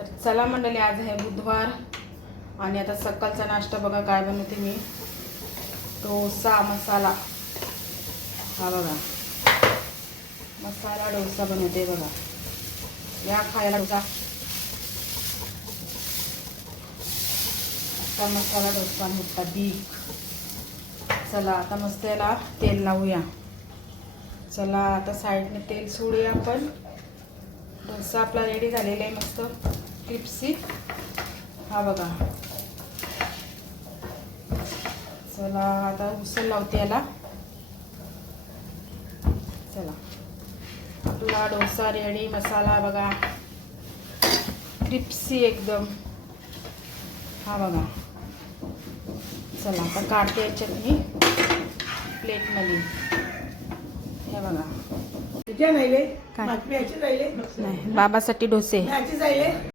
तर चला मंडळी, आज आहे बुधवार आणि आता सकाळचा नाश्ता बघा काय बनवते मी. डोसा मसाला, हा बघा मसाला डोसा बनवते बघा. या खायला डोसा. असा मसाला डोसा मोठा बी. चला आता मस्त याला तेल लावूया. चला आता साईडने तेल सोडूया आपण. डोसा आपला रेडी झालेला आहे मस्त क्रिस्पी. हा बघा. चला आता उचल लावते याला. चला आपला डोसा रेडी. मसाला बघा क्रिस्पी एकदम. हा बघा. चला आता काढते याच्यात मी प्लेटमध्ये. हे बघा. तुझ्या नाही काय? नाही नाही, बाबासाठी डोसे.